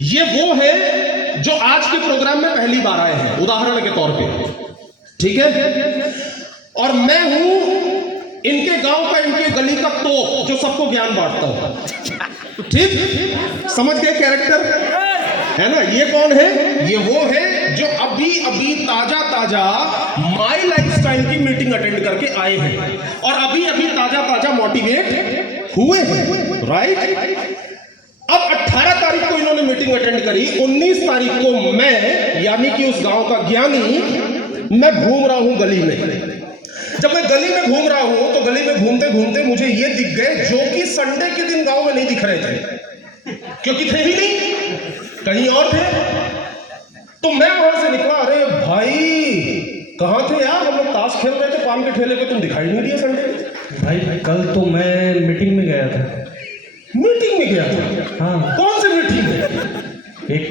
ये वो है जो आज के प्रोग्राम में पहली बार आए हैं, उदाहरण के तौर पे, ठीक है। और मैं हूं इनके गांव का, इनके गली का तोप जो सबको ज्ञान बांटता हूं, ठीक। समझ गए कैरेक्टर, है ना। ये कौन है? ये वो है जो अभी अभी ताजा ताजा माय लाइफस्टाइल की मीटिंग अटेंड करके आए हैं और अभी अभी ताजा ताजा मोटिवेट हुए हैं, राइट। अब 18 तारीख को इन्होंने मीटिंग अटेंड करी, 19 तारीख को मैं, यानी कि उस गांव का ज्ञानी, मैं घूम रहा हूं गली में। जब मैं गली में घूम रहा हूं तो गली में घूमते घूमते मुझे ये दिख गए जो कि संडे के दिन गांव में नहीं दिख रहे थे, क्योंकि थे ही नहीं, कहीं और थे। तो मैं वहां से निकला, अरे भाई कहां थे यार, हम लोग ताश खेल रहे थे पान के ठेले पे, तुम दिखाई नहीं दिए संडे। भाई कल तो मैं मीटिंग में गया था। मीटिंग में गया था? हाँ। कौन सी मीटिंग में? एक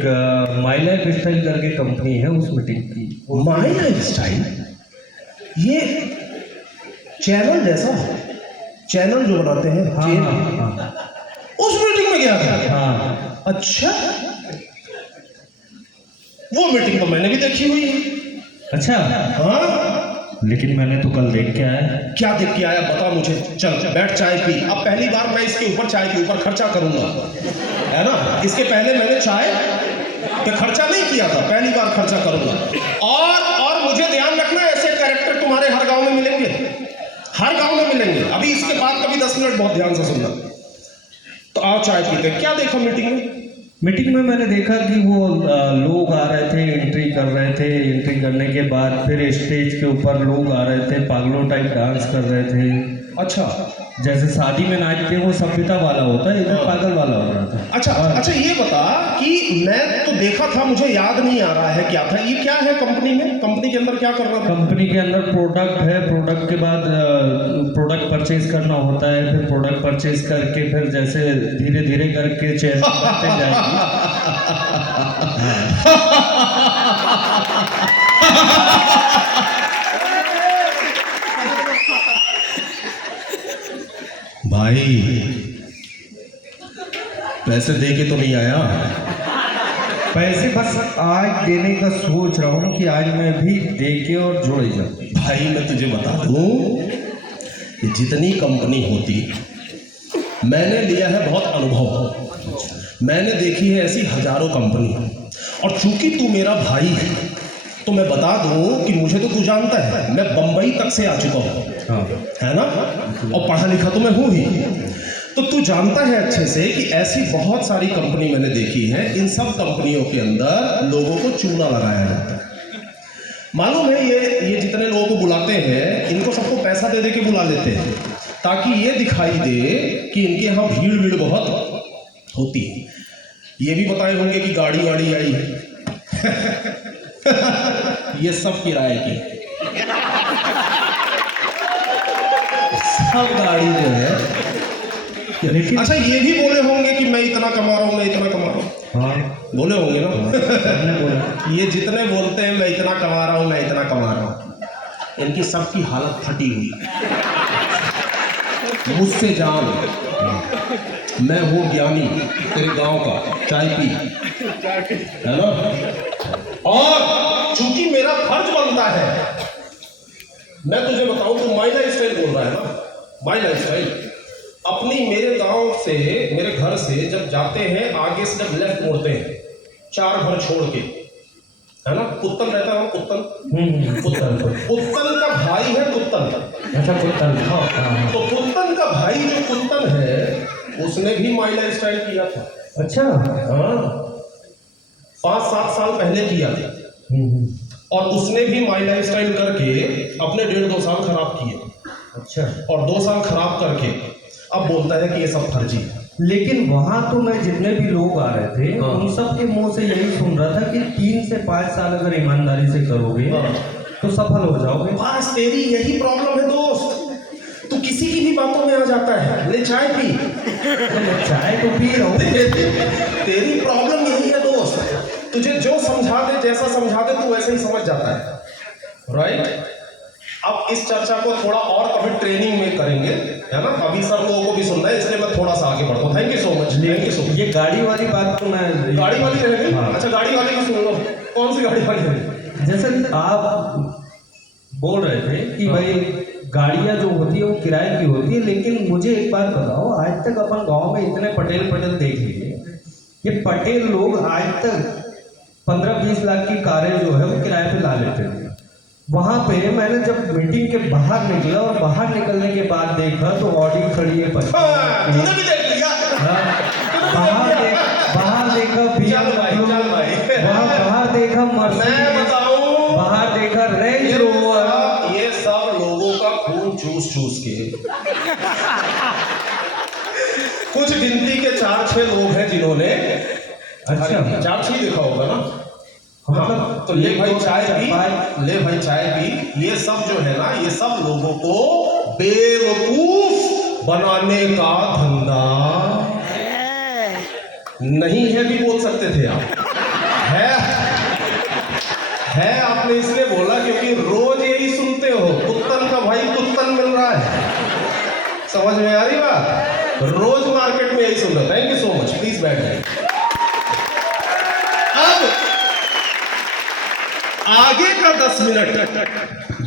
माय लाइफ स्टाइल करके कंपनी है, उस मीटिंग की। My life style? ये चैनल जैसा चैनल जो बनाते हैं, हाँ। उस मीटिंग में गया था? हाँ। अच्छा, वो मीटिंग तो मैंने भी देखी हुई है। अच्छा। हाँ, लेकिन मैंने तो कल देख के आया। क्या देख के आया बता मुझे। चल बैठ चाय पी। अब पहली बार मैं इसके ऊपर, चाय के ऊपर खर्चा करूंगा, है ना। इसके पहले मैंने चाय पे खर्चा नहीं किया था, पहली बार खर्चा करूंगा। और मुझे ध्यान रखना, ऐसे कैरेक्टर तुम्हारे हर गांव में मिलेंगे, हर गांव में मिलेंगे। अभी इसके बाद कभी 10 मिनट बहुत ध्यान से सुनना। तो आओ चाय पीते। क्या देखा मीटिंग में? मीटिंग में मैंने देखा कि वो लोग आ रहे थे, एंट्री कर रहे थे। एंट्री करने के बाद फिर स्टेज के ऊपर लोग आ रहे थे, पागलों टाइप डांस कर रहे थे। अच्छा, जैसे शादी में नाचते वो सभ्यता वाला होता है, इधर पागल वाला हो रहा था। अच्छा, ये बता कि मैं तो देखा था, मुझे याद नहीं आ रहा है क्या था। ये क्या है कंपनी में? कंपनी के अंदर क्या कर रहा था? कंपनी के अंदर प्रोडक्ट है, प्रोडक्ट के बाद प्रोडक्ट परचेज करना होता है, फिर प्रोडक्ट परचेज करके फिर जैसे धीरे धीरे करके चेंज करते जाएंगे। भाई पैसे दे के तो नहीं आया? पैसे बस आज देने का सोच रहा हूँ कि आज मैं भी दे के और जोड़ जाऊँ। भाई मैं तुझे बता दूं कि जितनी कंपनी होती, मैंने लिया है बहुत अनुभव, मैंने देखी है ऐसी हजारों कंपनी। और चूंकि तू मेरा भाई है तो मैं बता दूं कि मुझे तो तू जानता है, मैं बंबई तक से आ चुका हूँ, है ना, और पढ़ा लिखा तो मैं हूँ ही। तो तू जानता है अच्छे से कि ऐसी बहुत सारी कंपनी मैंने देखी है। इन सब कंपनियों के अंदर लोगों को चूना लगाया जाता है। मालूम है, ये जितने लोगों को बुलाते हैं, इनको सबको पैसा दे दे के बुला लेते हैं ताकि ये दिखाई दे कि इनके यहाँ भीड़ बहुत होती है। ये भी बताए होंगे कि गाड़ी वाड़ी आई है। ये सब किराए की, सब गाड़ी जो है। लेकिन अच्छा, ये भी बोले होंगे कि मैं इतना कमा रहा हूँ, मैं इतना कमा रहा हूँ। हाँ, बोले होंगे ना। मैंने बोला ये जितने बोलते हैं मैं इतना कमा रहा हूँ, मैं इतना कमा रहा हूँ, इनकी सबकी हालत फटी हुई। मुझसे जान, मैं हूँ ज्ञानी तेरे गांव का, चाय पी, है ना। और चूंकि मेरा फर्ज बनता है, मैं तुझे बताऊं, तू माय लाइफ स्टाइल बोल रहा है ना, माय लाइफ स्टाइल। अपनी मेरे गांव से, मेरे घर से जब जाते हैं, आगे से जब लेफ्ट मोड़ते हैं, 4 घर छोड़ के, है ना, कुत्तन रहता है, कुत्तन का भाई है कुत्तन। अच्छा, कुत्तन। हाँ, तो कुत्तन का भाई जो कुत्तन है, उसने भी माय लाइफ स्टाइल किया था। अच्छा। हाँ, 5-7 साल पहले किया था। और उसने भी माय लाइफ स्टाइल करके अपने 1.5-2 साल खराब किए। अच्छा। और 2 साल खराब करके अब बोलता है कि ये सब फर्जी है। लेकिन वहां तो मैं जितने भी लोग आ रहे थे, हाँ। उन सब के मुंह से यही सुन रहा था कि 3 से 5 साल अगर ईमानदारी से करोगे हाँ। तो सफल हो जाओगे। बस तेरी यही प्रॉब्लम है दोस्त, तू किसी की भी बातों में आ जाता है। ले चाय पी। मैं चाय तो पी रहा हूँ। तेरी प्रॉब्लम यही है दोस्त, तुझे जो समझा दे, जैसा समझा दे, तू वैसे ही समझ जाता है, राइट। अब इस चर्चा को थोड़ा और कभी ट्रेनिंग में करेंगे, है ना, अभी सब लोगों को भी सुनना है, इसलिए मैं थोड़ा सा आगे बढ़ता हूँ। Thank you so much, thank you so much. ये गाड़ी वाली बात तो मैं गाड़ी वाली रह गई। हाँ। अच्छा, गाड़ी वाली की सुन लो, कौन सी गाड़ी वाली है? जैसे आप बोल रहे थे कि भाई गाड़ियाँ जो होती है वो किराए की होती है, लेकिन मुझे एक बात बताओ, आज तक अपन गांव में इतने पटेल देख लिए, ये पटेल लोग आज तक 15-20 लाख की कारें जो है वो किराए पे ला लेते थे। वहां पे मैंने जब मीटिंग के बाहर निकला और बाहर निकलने के बाद देखा तो ऑडी खड़ी है तूने भी देख लिया। बाहर देखा बाहर देखा मैं बताऊं, बाहर देखा रेंज रोवर। ये सब लोगों का खून चूस के कुछ गिनती के 4-6 लोग हैं जिन्होंने, अच्छा 4-6 देखा होगा ना, मतलब तो ले भाई चाय पी, ले भाई चाय पी। ये सब जो है ना, ये सब लोगों को बेवकूफ बनाने का धंधा नहीं है भी बोल सकते थे आप, है आपने इसलिए बोला क्योंकि रोज यही सुनते हो, कुत्तन का भाई कुत्तन मिल रहा है। समझ में आ रही बात? रोज मार्केट में यही सुन रहे हो। Thank you so much, please बैठ जाइए। अब आगे का 10 मिनट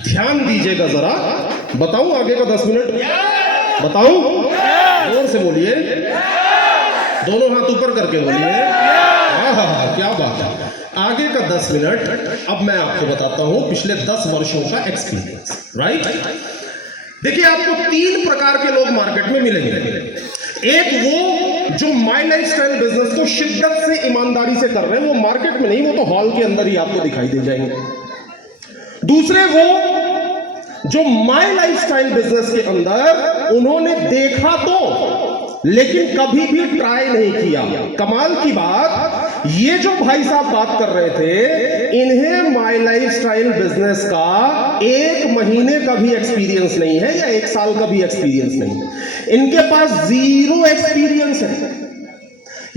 ध्यान दीजिएगा जरा, बताऊं आगे का 10 मिनट बताऊं? जोर से बोलिए, दोनों हाथ ऊपर करके बोलिए। हाँ, क्या बात है। आगे का 10 मिनट अब मैं आपको बताता हूं पिछले 10 वर्षों का एक्सपीरियंस, राइट? देखिए, आपको 3 प्रकार के लोग मार्केट में मिलेंगे। एक वो जो माई लाइफस्टाइल बिजनेस को शिद्दत से ईमानदारी से कर रहे हैं, वो मार्केट में नहीं, वो तो हॉल के अंदर ही आपको दिखाई दे जाएंगे। दूसरे वो जो माई लाइफस्टाइल बिजनेस के अंदर उन्होंने देखा तो लेकिन कभी भी ट्राई नहीं किया। कमाल की बात, ये जो भाई साहब बात कर रहे थे, इन्हें माई लाइफस्टाइल बिजनेस का 1 महीने का भी एक्सपीरियंस नहीं है या 1 साल का भी एक्सपीरियंस नहीं है। इनके पास 0 एक्सपीरियंस है।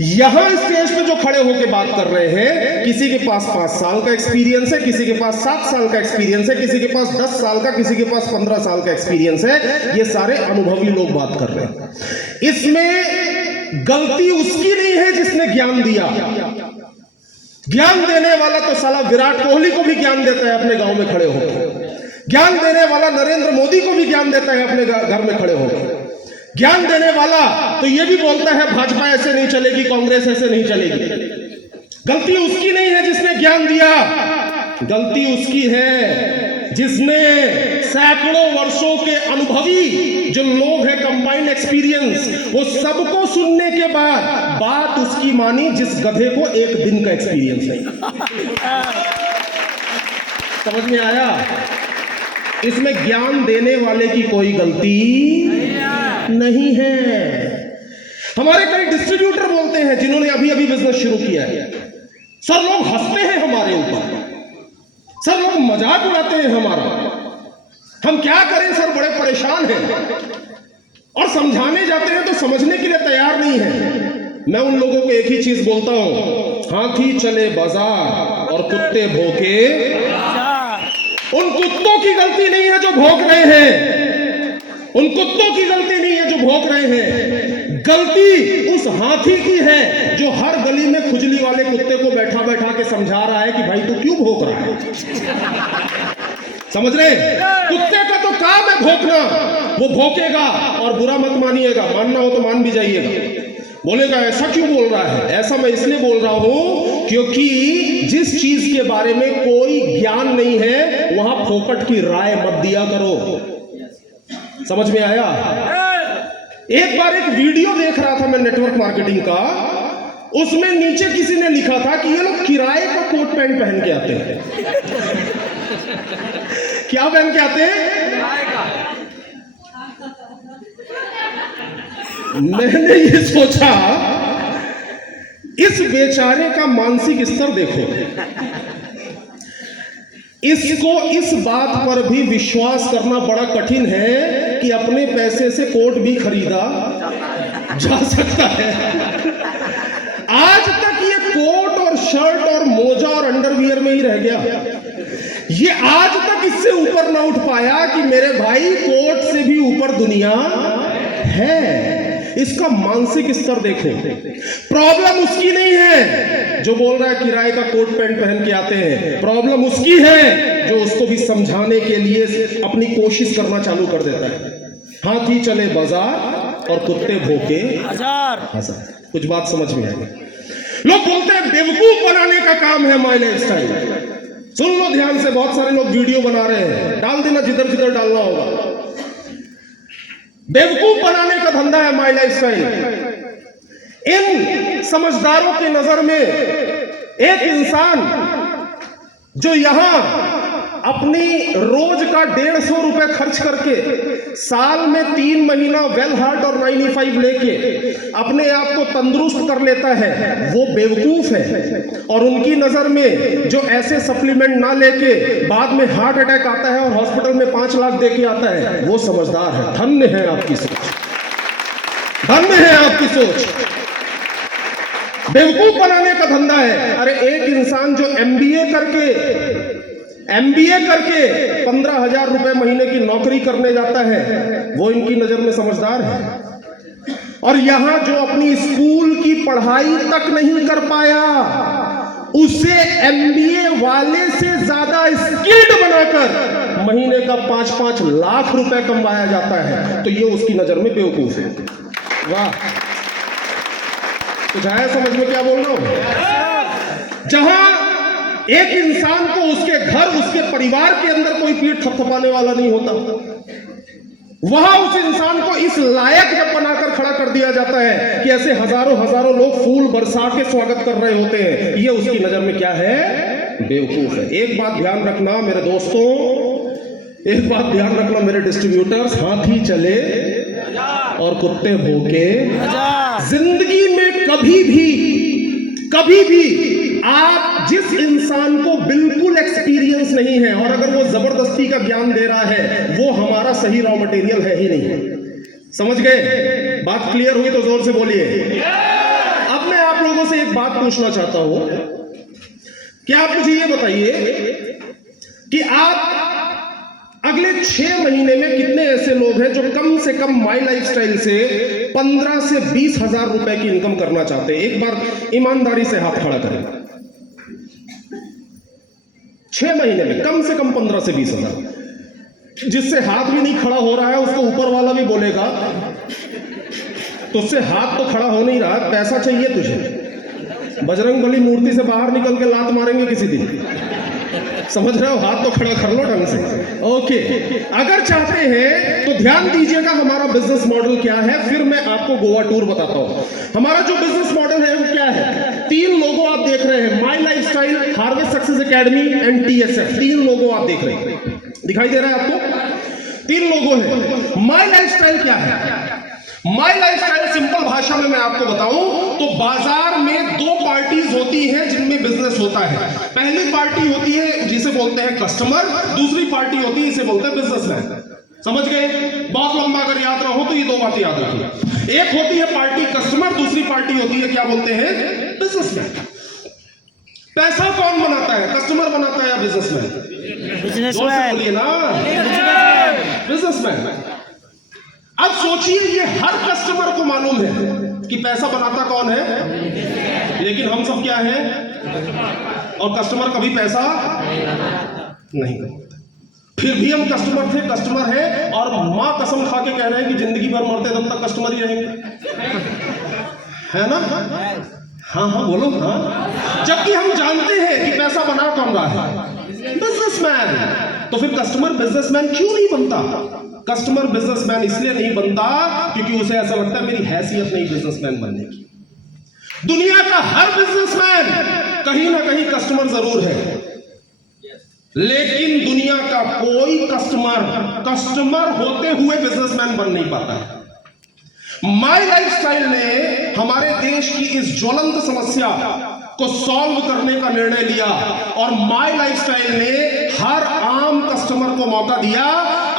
यहां स्टेज पे जो खड़े होकर बात कर रहे हैं, किसी के पास 5 साल का एक्सपीरियंस है, किसी के पास 7 साल का एक्सपीरियंस है, किसी के पास 10 साल का, किसी के पास 15 साल का एक्सपीरियंस है। ये सारे अनुभवी लोग बात कर रहे हैं। इसमें गलती उसकी नहीं है जिसने ज्ञान दिया। ज्ञान देने वाला तो साला विराट कोहली को भी ज्ञान देता है अपने गांव में खड़े होकर। ज्ञान देने वाला नरेंद्र मोदी को भी ज्ञान देता है अपने घर में खड़े होकर। ज्ञान देने वाला तो ये भी बोलता है भाजपा ऐसे नहीं चलेगी, कांग्रेस ऐसे नहीं चलेगी। गलती उसकी नहीं है जिसने ज्ञान दिया, गलती उसकी है जिसने सैकड़ों वर्षों के अनुभवी जो लोग हैं, कंबाइंड एक्सपीरियंस, वो सबको सुनने के बाद बात उसकी मानी जिस गधे को 1 दिन का एक्सपीरियंस नहीं। समझ में आया? इसमें ज्ञान देने वाले की कोई गलती नहीं है। हमारे कई डिस्ट्रीब्यूटर बोलते हैं जिन्होंने अभी अभी बिजनेस शुरू किया है, सर लोग हंसते हैं हमारे ऊपर, सर लोग मजाक उड़ाते हैं हमारा, हम क्या करें सर, बड़े परेशान हैं, और समझाने जाते हैं तो समझने के लिए तैयार नहीं है। मैं उन लोगों को एक ही चीज बोलता हूं, हाथी चले बाजार और कुत्ते भौंके। उन कुत्तों की गलती नहीं है जो भौंक रहे हैं, उन कुत्तों की गलती नहीं है जो भौंक रहे हैं, गलती उस हाथी की है जो हर गली में खुजली वाले कुत्ते को बैठा बैठा के समझा रहा है कि भाई तू क्यों भौंक रहा है। समझ रहे? कुत्ते का तो काम है भौंकना, वो भौंकेगा और बुरा मत मानिएगा, मानना हो तो मान भी जाइएगा। बोलेगा ऐसा क्यों बोल रहा है, ऐसा मैं इसलिए बोल रहा हूं क्योंकि जिस चीज के बारे में कोई ज्ञान नहीं है वहां फोकट की राय मत दिया करो। समझ में आया? एक बार एक वीडियो देख रहा था मैं नेटवर्क मार्केटिंग का, उसमें नीचे किसी ने लिखा था कि ये लोग किराए का कोट पैंट पहन के आते हैं। क्या पहन के आते हैं? मैंने ये सोचा इस बेचारे का मानसिक स्तर देखो, इसको इस बात पर भी विश्वास करना बड़ा कठिन है कि अपने पैसे से कोट भी खरीदा जा सकता है। आज तक ये कोट और शर्ट और मोजा और अंडरवियर में ही रह गया। ये आज तक इससे ऊपर ना उठ पाया कि मेरे भाई कोट से भी ऊपर दुनिया है, इसका मानसिक स्तर देखो। प्रॉब्लम उसकी नहीं है जो बोल रहा है किराए का कोट पैंट पहन के आते हैं, प्रॉब्लम उसकी है जो उसको भी समझाने के लिए अपनी कोशिश करना चालू कर देता है। हाथी चले बाजार और कुत्ते भौंके हजार। कुछ बात समझ में आएगी। लोग बोलते हैं बेवकूफ बनाने का काम है माय लाइफस्टाइल। सुन लो ध्यान से, बहुत सारे लोग वीडियो बना रहे हैं, डाल देना जिधर जिधर डालना होगा। बेवकूफ बनाने का धंधा है माय लाइफस्टाइल। इन समझदारों की नजर में एक इंसान जो यहां अपनी रोज का 150 रुपए खर्च करके साल में 3 महीना वेल हार्ट और 95 लेके अपने आप को तंदुरुस्त कर लेता है, वो बेवकूफ है। और उनकी नजर में जो ऐसे सप्लीमेंट ना लेके बाद में हार्ट अटैक आता है और हॉस्पिटल में 5 लाख देके आता है, वो समझदार है। धन्य है आपकी सोच, धन्य है आपकी सोच। बेवकूफ बनाने का धंधा है। अरे एक इंसान जो एमबीए करके 15,000 रुपए महीने की नौकरी करने जाता है, वो इनकी नजर में समझदार है। और यहां जो अपनी स्कूल की पढ़ाई तक नहीं कर पाया, उसे एमबीए वाले से ज्यादा स्किल्ड बनाकर महीने का 5-5 लाख रुपए कमाया जाता है, तो ये उसकी नजर में बेवकूफ है। वाह, कुछ आया समझ में क्या बोल रहा हूं? जहां एक इंसान को उसके घर, उसके परिवार के अंदर कोई पीठ थपथपाने वाला नहीं होता, वहां उस इंसान को इस लायक जब बनाकर खड़ा कर दिया जाता है कि ऐसे हजारों हजारों लोग फूल बरसा के स्वागत कर रहे होते हैं, ये उसकी नजर में क्या है? बेवकूफ है। एक बात ध्यान रखना मेरे दोस्तों, एक बात ध्यान रखना मेरे डिस्ट्रीब्यूटर्स, हाथी चले और कुत्ते भौंके। जिंदगी में कभी भी आप जिस इंसान को बिल्कुल एक्सपीरियंस नहीं है और अगर वो जबरदस्ती का ज्ञान दे रहा है, वो हमारा सही रॉ मटेरियल है ही नहीं। समझ गए? बात क्लियर हुई तो जोर से बोलिए। अब मैं आप लोगों से एक बात पूछना चाहता हूं, क्या आप मुझे ये बताइए कि आप अगले 6 महीने में कितने ऐसे लोग हैं जो कम से कम माय लाइफस्टाइल से 15 से 20 हजार रुपए की इनकम करना चाहते हैं? एक बार ईमानदारी से हाथ खड़ा करें। 6 महीने में कम से कम 15 से 20 हजार। जिससे हाथ भी नहीं खड़ा हो रहा है उसको ऊपर वाला भी बोलेगा, तो उससे हाथ तो खड़ा हो नहीं रहा, पैसा चाहिए तुझे। बजरंगबली मूर्ति से बाहर निकल के लात मारेंगे किसी दिन, समझ रहे हो? हाथ तो खड़ा कर लो ढंग से। ओके, अगर चाहते हैं तो ध्यान दीजिएगा हमारा बिजनेस मॉडल क्या है, फिर मैं आपको गोवा टूर बताता हूं। हमारा जो बिजनेस मॉडल है वो क्या है? 3 लोगो आप देख रहे हैं, my lifestyle, harvest success academy and TSF. 3 लोगो आप देख रहे हैं, दिखाई दे रहा है आपको? 3 लोगो है। माय लाइफस्टाइल क्या है? माय लाइफस्टाइल सिंपल भाषा में मैं आपको बताऊं तो बाजार में 2 पार्टीज होती हैं जिनमें बिजनेस होता है। पहली पार्टी होती है जिसे बोलते हैं कस्टमर, दूसरी पार्टी होती है इसे बोलते हैं बिजनेसमैन। समझ गए? बहुत लंबा अगर याद रहो तो ये 2 बातें याद रखिए। एक होती है पार्टी कस्टमर, दूसरी पार्टी होती है क्या बोलते हैं? बिजनेसमैन। पैसा कौन बनाता है, कस्टमर बनाता है या बिजनेसमैन? बिजनेसमैन। बोलिए ना, बिजनेसमैन। अब सोचिए, ये हर कस्टमर को मालूम है कि पैसा बनाता कौन है, लेकिन हम सब क्या है? और कस्टमर कभी पैसा नहीं करता। फिर भी हम कस्टमर है और मां कसम खा के कह रहे हैं कि जिंदगी भर मरते दम तक कस्टमर ही रहेंगे, है ना? हाँ बोलो हाँ। जबकि हम जानते हैं कि पैसा बना कौन रहा है? बिजनेसमैन। तो फिर कस्टमर बिजनेसमैन क्यों नहीं बनता? कस्टमर बिजनेसमैन इसलिए नहीं बनता क्योंकि उसे ऐसा लगता है मेरी हैसियत नहीं बिजनेसमैन बनने की। दुनिया का हर बिजनेसमैन कहीं ना कहीं कस्टमर जरूर है, लेकिन दुनिया का कोई कस्टमर होते हुए बिजनेसमैन बन नहीं पाता है। माय लाइफस्टाइल ने हमारे देश की इस ज्वलंत समस्या को सॉल्व करने का निर्णय लिया और माय लाइफस्टाइल ने हर आम कस्टमर को मौका दिया।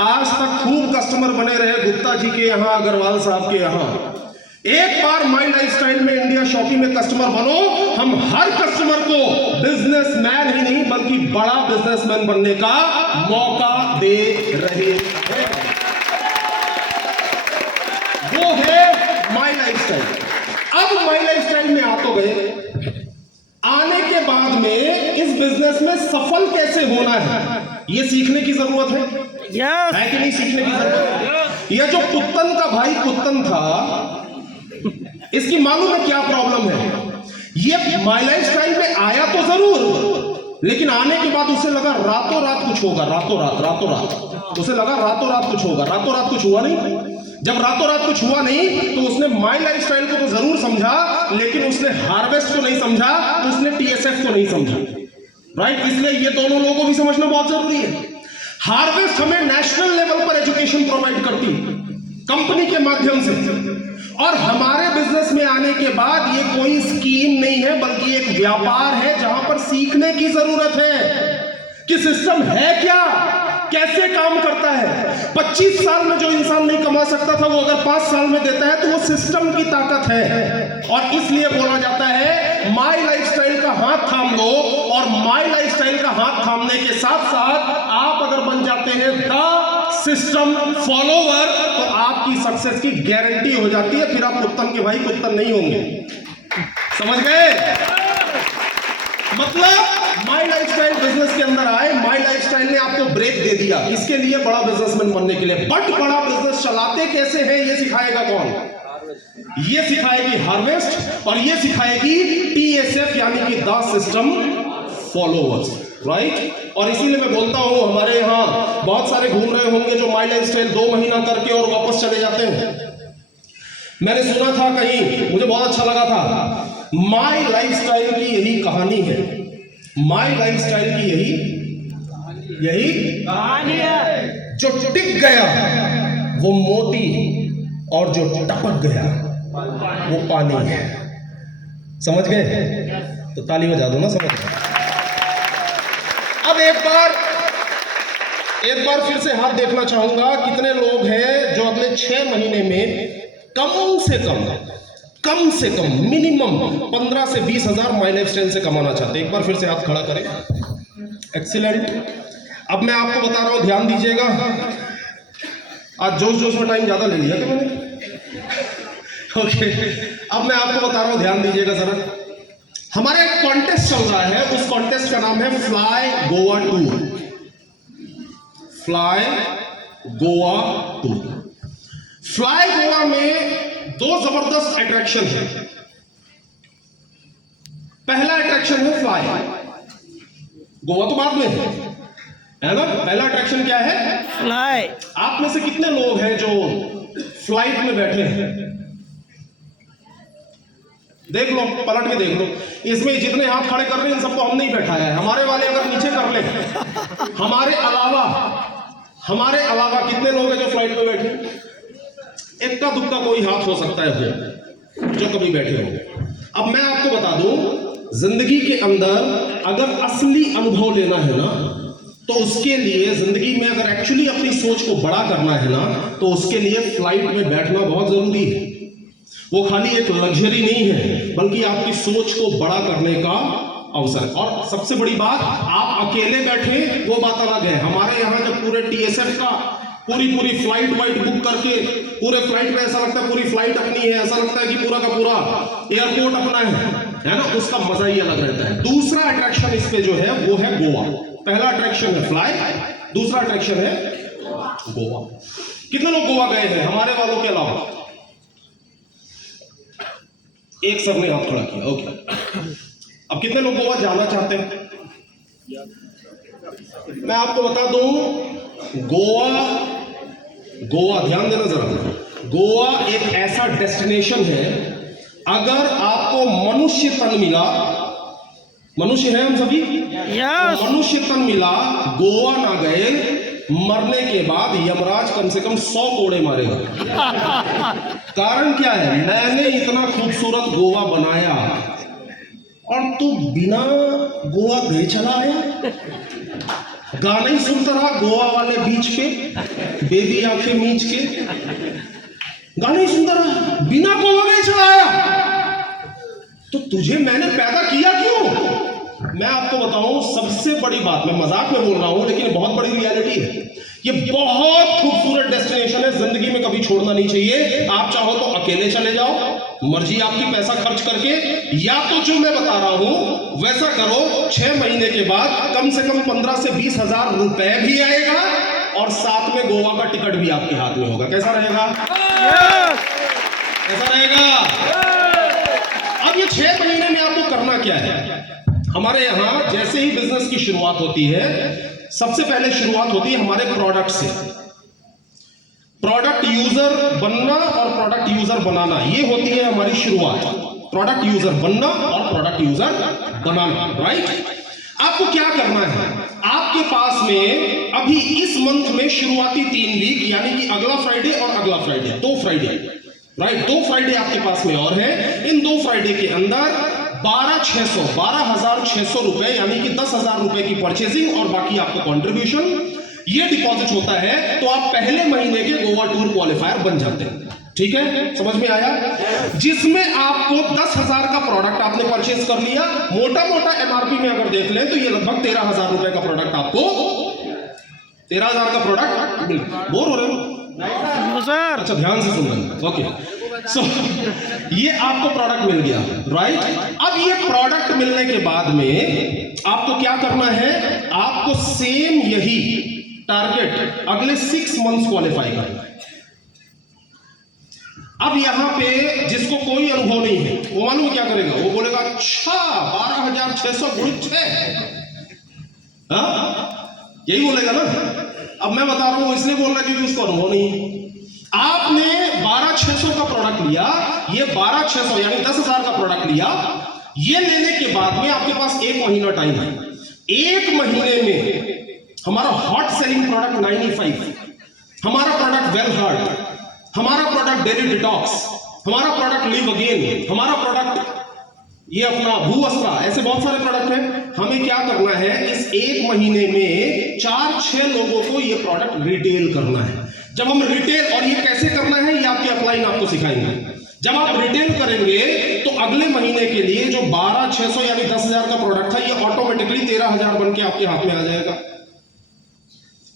आज तक खूब कस्टमर बने रहे गुप्ता जी के यहां, अग्रवाल साहब के यहां। एक बार माय लाइफस्टाइल में इंडिया शॉपिंग में कस्टमर बनो, हम हर कस्टमर को बिजनेसमैन ही नहीं बल्कि बड़ा बिजनेसमैन बनने का मौका दे रहे हैं। वो आज माई लाइफस्टाइल में आ तो गए, आने के बाद में इस बिजनेस में सफल कैसे होना है ये सीखने की जरूरत है। है कि नहीं सीखने की जरूरत है। यह जो पुत्तन का भाई पुत्तन था, इसकी मालूम है क्या प्रॉब्लम है। ये माई लाइफस्टाइल में आया तो जरूर, लेकिन आने के बाद उसे लगा रातों रात कुछ होगा, रातों रात उसे लगा रातों रात कुछ होगा, रातों रात कुछ हुआ नहीं। जब रातों रात कुछ हुआ नहीं तो उसने माई लाइफस्टाइल को तो जरूर समझा, लेकिन उसने हार्वेस्ट को नहीं समझा, उसने टीएसएफ को नहीं समझा। राइट, इसलिए ये दोनों लोगों को भी समझना बहुत जरूरी है। हार्वेस्ट हमें नेशनल लेवल पर एजुकेशन प्रोवाइड करती कंपनी के माध्यम से, और हमारे बिजनेस में आने के बाद ये कोई स्कीम नहीं है, बल्कि एक व्यापार है जहां पर सीखने की जरूरत है कि सिस्टम है क्या, कैसे काम करता है। 25 साल में जो इंसान नहीं कमा सकता था, वो अगर 5 साल में देता है तो वो सिस्टम की ताकत है। और इसलिए बोला जाता है माई लाइफस्टाइल का हाथ थाम लो, और माई लाइफस्टाइल का हाथ थामने के साथ साथ आप अगर बन जाते हैं द सिस्टम फॉलोवर, तो आपकी सक्सेस की गारंटी हो जाती है। फिर आप कुत्तन के भाई कुत्तन नहीं होंगे। समझ गए? मतलब माई लाइफस्टाइल बिजनेस के अंदर आए, माई लाइफस्टाइल ने आपको ब्रेक दे दिया इसके लिए, बड़ा बिजनेसमैन बनने के लिए। बट बड़ा बिजनेस चलाते कैसे हैं ये सिखाएगा कौन? ये सिखाएगी हार्वेस्ट, और ये सिखाएगी टीएसएफ यानी कि द सिस्टम फॉलोवर्स। राइट, और इसीलिए मैं बोलता हूं हमारे यहां बहुत सारे घूम रहे होंगे जो माई लाइफस्टाइल 2 महीना करके और वापस चले जाते हैं। मैंने सुना था कहीं, मुझे बहुत अच्छा लगा था, माई लाइफस्टाइल की यही कहानी है। माई लाइफस्टाइल की यही कहानी है। जो टिक गया वो मोती, और जो टपक गया वो पानी है। समझ गए? तो ताली बजा दो ना, समझ गए। अब एक बार फिर से हाथ देखना चाहूंगा, कितने लोग हैं जो अगले 6 महीने में कम से कम मिनिमम 15 से 20 हजार माई लाइफस्टाइल से कमाना चाहते हैं। एक बार फिर से हाथ खड़ा करें। एक्सीलेंट। अब मैं आपको बता रहा हूं, ध्यान दीजिएगा। आज जोश में टाइम ज्यादा ले लिया क्या मैंने? ओके, अब मैं आपको बता रहा हूं, ध्यान दीजिएगा जरा। हमारा एक कॉन्टेस्ट चल रहा है, उस कॉन्टेस्ट का नाम है fly Goa tour. Fly Goa tour. Fly Goa में 2 जबरदस्त अट्रैक्शन है। पहला अट्रैक्शन है फ्लाई, गोवा तो बाद में है ना। पहला अट्रैक्शन क्या है? फ्लाई। आप में से कितने लोग हैं जो फ्लाइट में बैठे हैं? देख लो, पलट के देख लो। इसमें जितने हाथ खड़े कर रहे हैं इन सबको हमने ही बैठाया है। हमारे वाले अगर नीचे कर ले, हमारे अलावा कितने लोग हैं जो फ्लाइट में बैठे? इक्का दुक्का कोई हाथ हो सकता है जो कभी बैठे होंगे। अब मैं आपको बता दूं, जिंदगी के अंदर अगर असली अनुभव लेना है ना, तो उसके लिए जिंदगी में अगर एक्चुअली अपनी सोच को बड़ा करना है ना, तो उसके लिए फ्लाइट में बैठना बहुत जरूरी है। वो खाली एक लग्जरी नहीं है, बल्कि आपकी सोच को बड़ा करने का अवसर। और सबसे बड़ी बात, आप अकेले बैठे वो बात अलग है। हमारे यहाँ जब पूरे टीएसएफ का पूरी फ्लाइट वाइट बुक करके, पूरे फ्लाइट में ऐसा लगता है पूरी फ्लाइट अपनी है, ऐसा लगता है कि पूरा का पूरा एयरपोर्ट अपना है ना, उसका मजा ही अलग रहता है। दूसरा अट्रैक्शन इस पे जो है वो है गोवा। पहला अट्रैक्शन है फ्लाई, दूसरा अट्रैक्शन है गोवा। कितने लोग गोवा गए हैं हमारे वालों के अलावा? एक सर ने हाथ खड़ा किया। ओके, अब कितने लोग गोवा जाना चाहते हैं? मैं आपको बता दूं, गोवा ध्यान देना जरा, गोवा एक ऐसा डेस्टिनेशन है, अगर आपको मनुष्य तन मिला, मनुष्य है हम सभी, तो मनुष्य तन मिला, गोवा ना गए, मरने के बाद यमराज कम से कम 100 कोड़े मारेगा। कारण क्या है? मैंने इतना खूबसूरत गोवा बनाया और तू बिना गोवा गए चला आया। गाना ही सुनता रहा गोवा वाले बीच पे, बेबी आंखें मींच के, गाना ही सुनता रहा, बिना गोवा गए चला आया। तो तुझे मैंने पैदा किया क्यों? मैं आपको बताऊं, सबसे बड़ी बात, मैं मजाक में बोल रहा हूं लेकिन बहुत बड़ी रियलिटी है। ये बहुत खूबसूरत डेस्टिनेशन है, जिंदगी में कभी छोड़ना नहीं चाहिए। आप चाहो तो अकेले चले जाओ, मर्जी आपकी पैसा खर्च करके, या तो जो मैं बता रहा हूं वैसा करो, 6 महीने के बाद कम से कम 15 से 20 हजार रुपए भी आएगा और साथ में गोवा का टिकट भी आपके हाथ में होगा। कैसा रहेगा? कैसा रहेगा? अब ये 6 महीने में आपको करना क्या है? हमारे यहां जैसे ही बिजनेस की शुरुआत होती है, सबसे पहले शुरुआत होती है हमारे प्रोडक्ट से। प्रोडक्ट यूजर बनना और प्रोडक्ट यूजर बनाना, ये होती है हमारी शुरुआत। प्रोडक्ट यूजर बनना और प्रोडक्ट यूजर बनाना, राइट? आपको क्या करना है? आपके पास में अभी इस मंथ में शुरुआती 3 वीक, यानी कि अगला फ्राइडे और अगला फ्राइडे, 2 फ्राइडे, राइट? 2 फ्राइडे आपके पास में और है। इन 2 फ्राइडे के अंदर 12,600 रुपए, यानी कि 10,000 रुपए की परचेजिंग और बाकी आपका कंट्रीब्यूशन, ये डिपॉजिट होता है। तो आप पहले महीने के गोवा टूर क्वालिफायर बन जाते हैं। ठीक है, समझ में आया? जिसमें आपको 10,000 का प्रोडक्ट आपने परचेज कर लिया। मोटा मोटा एमआरपी में अगर देख लें तो ये लगभग 13,000 रुपए का प्रोडक्ट आपको, 13,000 का प्रोडक्ट। बोर हो रहे हो सर? अच्छा, ध्यान से सुन रहे हैं, ओके। सो ये आपको प्रोडक्ट मिल गया, राइट? अब ये प्रोडक्ट मिलने के बाद में आपको क्या करना है? आपको सेम यही टारगेट अगले 6 मंथ्स क्वालिफाई करना है। अब यहां पे जिसको कोई अनुभव नहीं है, वो मालूम क्या करेगा? वो बोलेगा अच्छा 12,600 गुणित 6, यही बोलेगा ना। अब मैं बता रहा हूं इसलिए बोल रहा क्योंकि उसको अनुभव नहीं है। आपने 12,600 का प्रोडक्ट लिया, ये 12,600 यानी 10,000 का प्रोडक्ट लिया। ये लेने के बाद में आपके पास 1 महीना टाइम है। 1 महीने में हमारा हॉट सेलिंग प्रोडक्ट 95, हमारा प्रोडक्ट वेल हार्ट, हमारा प्रोडक्ट डेली डिटॉक्स, हमारा प्रोडक्ट लिव अगेन, हमारा प्रोडक्ट ये अपना भूवस्त्रा, ऐसे बहुत सारे प्रोडक्ट हैं। हमें क्या करना है? इस 1 महीने में 4-6 लोगों को ये प्रोडक्ट रिटेल करना है। जब हम रिटेल, और ये कैसे करना है ये आपके अपलाइन आपको सिखाएंगे। जब आप रिटेल करेंगे तो अगले महीने के लिए जो 12,600 यानी 10,000 का प्रोडक्ट था, ये ऑटोमेटिकली 13,000 बन के आपके हाथ में आ जाएगा।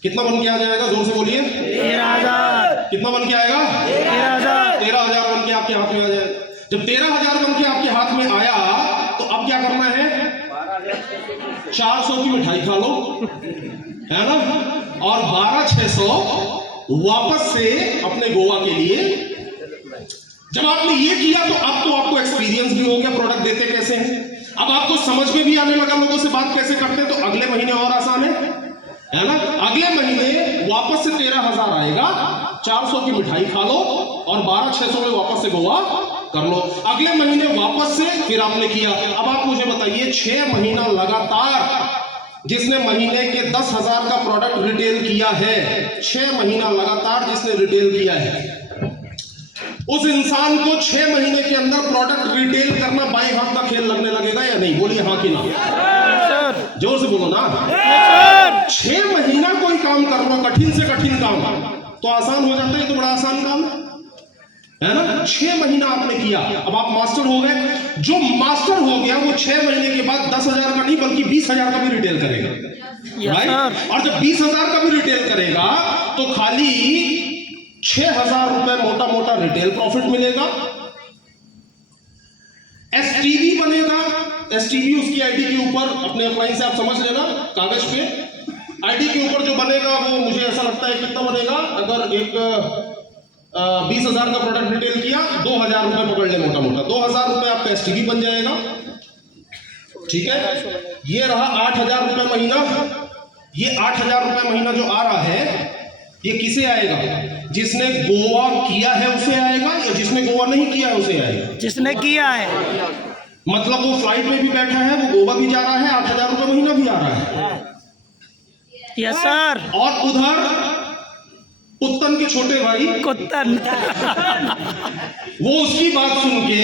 कितना बन के आ जाएगा? जोर से बोलिए। 13,000। कितना बन के आएगा? 13,000। 13,000 बन के आपके हाथ में आ जाएगा। जब 13,000 बन के आपके हाथ में आया तो अब क्या करना है? 400 की मिठाई खा लो, है ना? और 12,600 वापस से अपने गोवा के लिए। जब आपने ये किया तो अब तो आपको एक्सपीरियंस भी हो गया प्रोडक्ट देते कैसे हैं। अब आपको समझ में भी आने लगा लोगों से बात कैसे करते हैं। तो अगले महीने और आसान है ना? अगले महीने वापस से 13,000 आएगा, 400 की मिठाई खा लो और 12,600 में वापस से गोवा कर लो। अगले महीने वापस से फिर आपने किया। अब आप मुझे बताइए 6 महीना लगातार जिसने महीने के 10,000 का प्रोडक्ट रिटेल किया है, 6 महीना लगातार जिसने रिटेल किया है, उस इंसान को 6 महीने के अंदर प्रोडक्ट रिटेल करना बाएं हाथ का खेल लगने लगेगा या नहीं? बोलिए हाँ कि ना? जोर से बोलो ना। 6 महीना कोई काम कर लो, कठिन से कठिन काम तो आसान हो जाता है। तो बड़ा आसान काम है ना? 6 महीना आपने किया, अब आप मास्टर हो गए। जो मास्टर हो गया वो 6 महीने के बाद 10,000 का नहीं बल्कि 20,000 का भी रिटेल करेगा, राइट? और जब 20,000 का भी रिटेल करेगा तो खाली 6,000 रुपए मोटा मोटा रिटेल प्रॉफिट मिलेगा। एसटीवी बनेगा। एसटीवी उसकी आईडी के ऊपर, अपने अपलाइन से आप समझ लेना, कागज पे आईडी के ऊपर जो बनेगा वो मुझे ऐसा लगता है कितना बनेगा। अगर एक 20,000 का प्रोडक्ट रिटेल किया, 2,000 रुपए पकड़ ले मोटा मोटा, 2,000 रुपए आपका एसटीवी बन जाएगा। ठीक है, ये रहा 8,000 रुपए महीना। ये 8,000 रुपए महीना जो आ रहा है ये किसे आएगा? जिसने गोवा किया है उसे आएगा या जिसने गोवा नहीं किया है उसे आएगा? जिसने किया है। मतलब वो फ्लाइट में भी बैठा है, वो गोवा भी जा रहा है, 8,000 रुपए महीना भी आ रहा है। Yes sir. और उधर कुत्तन के छोटे भाई कुत्तन वो उसकी बात सुन के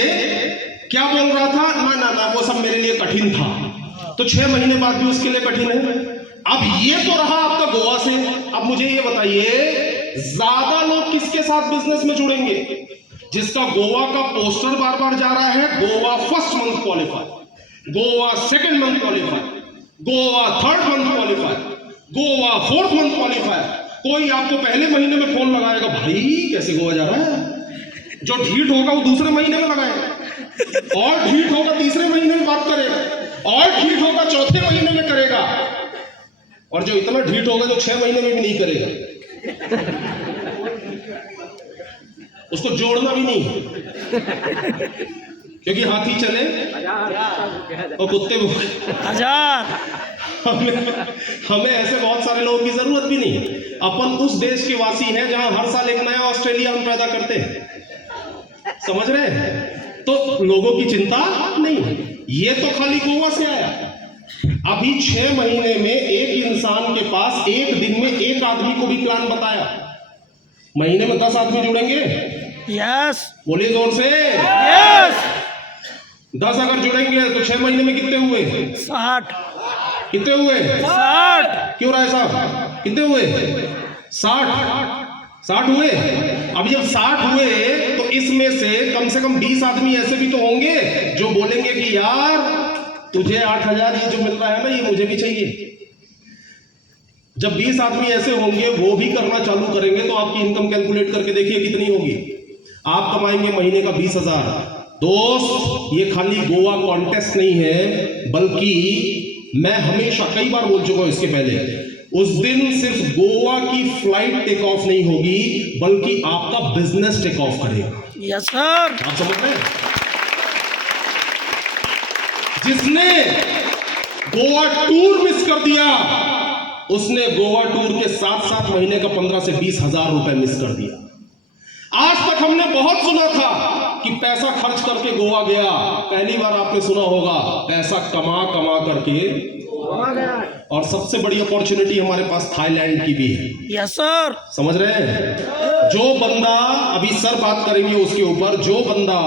क्या बोल रहा था? ना ना ना, वो सब मेरे लिए कठिन था। तो 6 महीने बाद भी उसके लिए कठिन है। अब ये तो रहा आपका गोवा से। अब मुझे ये बताइए ज्यादा लोग किसके साथ बिजनेस में जुड़ेंगे? जिसका गोवा का पोस्टर बार बार जा रहा है, Goa first month qualify, Goa second month qualify, Goa third month qualify, Goa fourth month qualify. कोई आपको पहले महीने में फोन लगाएगा, भाई कैसे गोवा जा रहा है? जो ढीठ होगा वो दूसरे महीने में लगाए, और ढीठ होगा तीसरे महीने में बात करेगा, और ढीठ होगा चौथे महीने में करेगा, और जो इतना ढीठ होगा जो 6 महीने में भी नहीं करेगा, उसको जोड़ना भी नहीं, क्योंकि हाथी चले और कुत्ते भूखे। 1000। हमें ऐसे बहुत सारे लोगों की जरूरत भी नहीं है। अपन उस देश के वासी हैं जहां हर साल एक नया ऑस्ट्रेलिया हम पैदा करते हैं, समझ रहे हैं? तो लोगों की चिंता नहीं है। ये तो खाली गोवा से आया। अभी 6 महीने में एक इंसान के पास एक दिन में एक आदमी को भी प्लान बताया, महीने में 10 आदमी जुड़ेंगे। यस बोलिए जोर से। यस। 10 अगर जुड़ेंगे तो 6 महीने में कितने हुए? 60। कितने हुए? 60। क्यों राय साहब कितने हुए? 60 हुए। अब जब 60 हुए तो इसमें से कम 20 आदमी ऐसे भी तो होंगे जो बोलेंगे कि यार तुझे 8000 ये जो मिल रहा है ना, ये मुझे भी चाहिए। जब 20 आदमी ऐसे होंगे वो भी करना चालू करेंगे तो आपकी इनकम कैलकुलेट करके देखिए कितनी होगी। आप कमाएंगे महीने का 20,000। दोस्त, ये खाली गोवा कॉन्टेस्ट नहीं है, बल्कि मैं हमेशा कई बार बोल चुका हूं इसके पहले, उस दिन सिर्फ गोवा की फ्लाइट टेक ऑफ नहीं होगी, बल्कि आपका बिजनेस टेक ऑफ करेगा। Yes sir. आप समझ रहे हैं? जिसने गोवा टूर मिस कर दिया उसने गोवा टूर के 7 महीने का 15 से 20,000 रुपए मिस कर दिया। आज तक हमने बहुत सुना था कि पैसा खर्च करके गोवा गया। पहली बार आपने सुना होगा पैसा कमा कमा करके, और सबसे बड़ी अपॉर्चुनिटी हमारे पास थाईलैंड की भी है। Yes sir. समझ रहे हैं? जो बंदा, अभी सर बात करेंगे उसके ऊपर, जो बंदा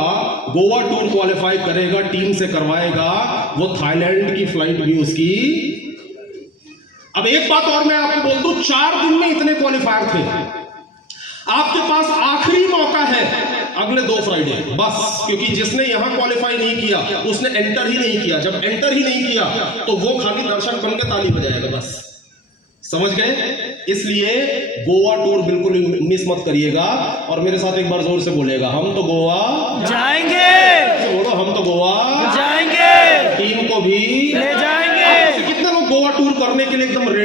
गोवा टूर क्वालिफाई करेगा, टीम से करवाएगा, वो थाईलैंड की फ्लाइट भी उसकी। अब एक बात और मैं आपको बोल दूं, 4 दिन में इतने क्वालिफायर थे। आपके पास आखिरी मौका है अगले 2 फ्राइडे बस, क्योंकि जिसने यहां क्वालिफाई नहीं किया उसने एंटर ही नहीं किया। जब एंटर ही नहीं किया तो वो खाली दर्शक बन के ताली बजाएगा बस। समझ गए? इसलिए गोवा टूर बिल्कुल मिस मत करिएगा। और मेरे साथ एक बार जोर से बोलेगा, हम तो गोवा जाएंगे। बोलो, हम तो गोवा जाएंगे। टीम को भी ले जाएंगे। कितने लोग गोवा टूर करने के लिए एकदम रेडी